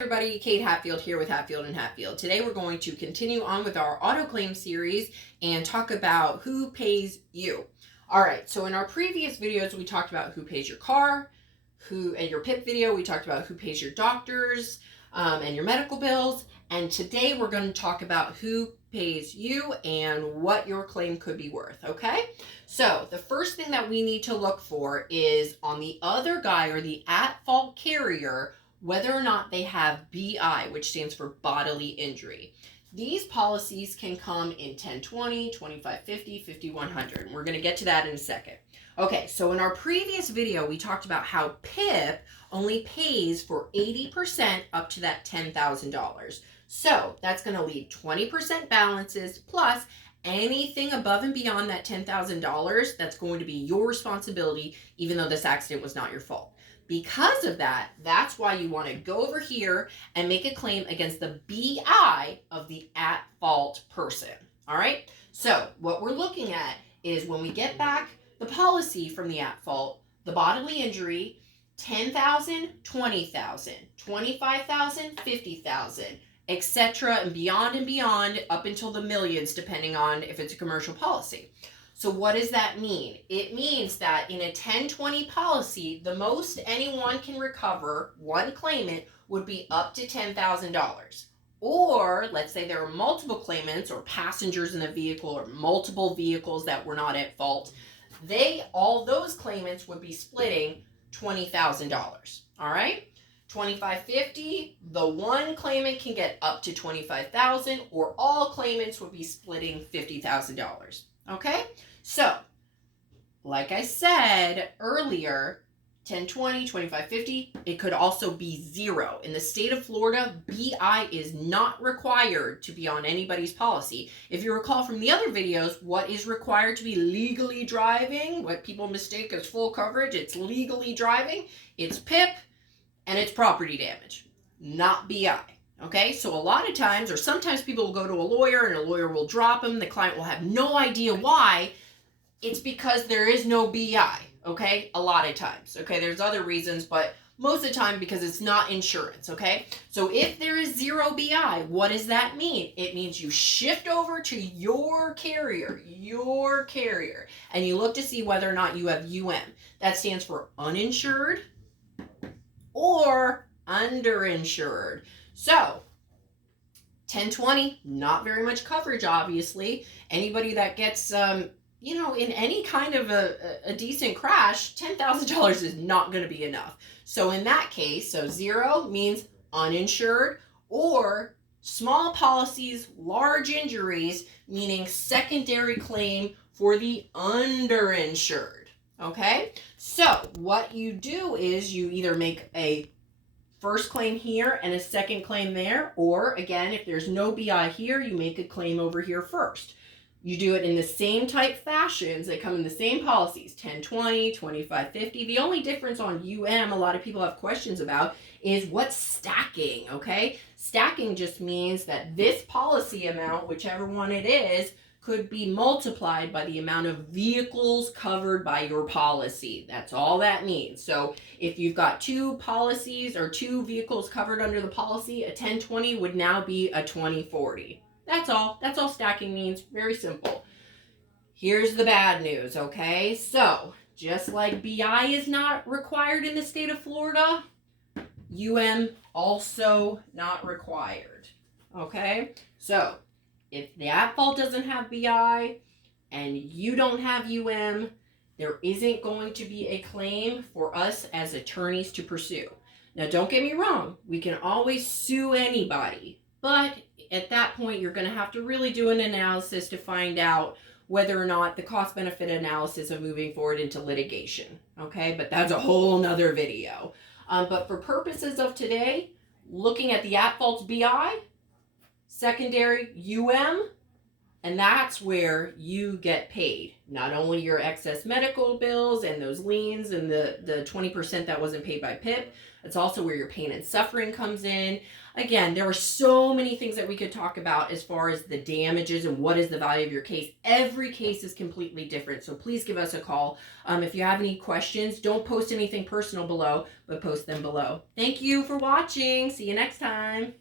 Everybody, Kate Hatfield here with Hatfield and Hatfield. Today we're going to continue on with our auto claim series and talk about who pays you. All right, so in our previous videos we talked about who pays your car, in your PIP video we talked about who pays your doctors and your medical bills, and today we're going to talk about who pays you and what your claim could be worth, okay? So the first thing that we need to look for is on the other guy or the at-fault carrier, whether or not they have BI, which stands for bodily injury. These policies can come in 1020, 2550, 5100. And we're going to get to that in a second. Okay, so in our previous video, we talked about how PIP only pays for 80% up to that $10,000. So that's going to leave 20% balances plus anything above and beyond that $10,000 that's going to be your responsibility, even though this accident was not your fault. Because of that, that's why you want to go over here and make a claim against the BI of the at-fault person. All right? So what we're looking at is when we get back the policy from the at-fault, the bodily injury, $10,000, $20,000, $25,000, $50,000, etc., and beyond up until the millions, depending on if it's a commercial policy. So what does that mean? It means that in a 1020 policy, the most anyone can recover, one claimant, would be up to $10,000. Or let's say there are multiple claimants or passengers in the vehicle or multiple vehicles that were not at fault. All those claimants would be splitting $20,000. All right? 2550, the one claimant can get up to $25,000, or all claimants would be splitting $50,000. Okay? So, like I said earlier, 1020, 2550, it could also be zero. In the state of Florida, BI is not required to be on anybody's policy. If you recall from the other videos, what is required to be legally driving, what people mistake as full coverage, it's legally driving, it's PIP, and it's property damage, not BI. Okay, so a lot of times, or sometimes people will go to a lawyer and a lawyer will drop them. The client will have no idea why. It's because there is no BI, okay? A lot of times, okay? There's other reasons, but most of the time because it's not insurance, okay? So if there is zero BI, what does that mean? It means you shift over to your carrier, and you look to see whether or not you have That stands for uninsured or underinsured. So 1020, not very much coverage, obviously. Anybody that gets, in any kind of a decent crash, $10,000 is not going to be enough. So in that case, so zero means uninsured, or small policies, large injuries, meaning secondary claim for the underinsured. Okay? So what you do is you either make a first claim here and a second claim there, or again, if there's no BI here, you make a claim over here first. You do it in the same type fashions. They come in the same policies, 1020, 2550. The only difference on a lot of people have questions about, is what's stacking, okay? Stacking just means that this policy amount, whichever one it is, could be multiplied by the amount of vehicles covered by your policy. That's all that means. So if you've got two policies or two vehicles covered under the policy, a 1020 would now be a 2040. That's all. That's all stacking means. Very simple. Here's the bad news, okay? So just like BI is not required in the state of Florida, also not required, okay? So if the at-fault doesn't have BI and you don't have there isn't going to be a claim for us as attorneys to pursue. Now, don't get me wrong. We can always sue anybody, but at that point, you're going to have to really do an analysis to find out whether or not the cost-benefit analysis of moving forward into litigation, okay? But that's a whole nother video. But for purposes of today, looking at the at-fault's BI, secondary And that's where you get paid. Not only your excess medical bills and those liens and the 20% that wasn't paid by PIP, it's also where your pain and suffering comes in. Again, there are so many things that we could talk about as far as the damages and what is the value of your case. Every case is completely different, so please give us a call. If you have any questions, don't post anything personal below, but post them below. Thank you for watching. See you next time.